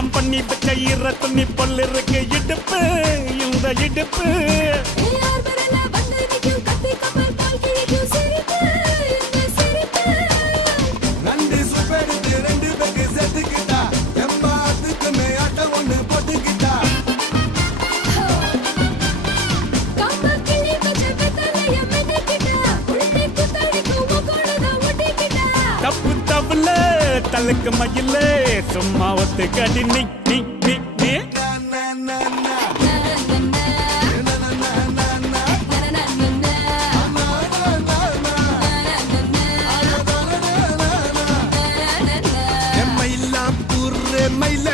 ஈரம் பண்ணி வச்ச ஈர துணி பொல் இருக்கு இடுப்பு இந்த இடுப்பு தப்பு தப்புல தலுக்கு மயில சும்மா ஒத்து கடி நீ நீ நீ நீ மயிலாம் பூர்ரே மயில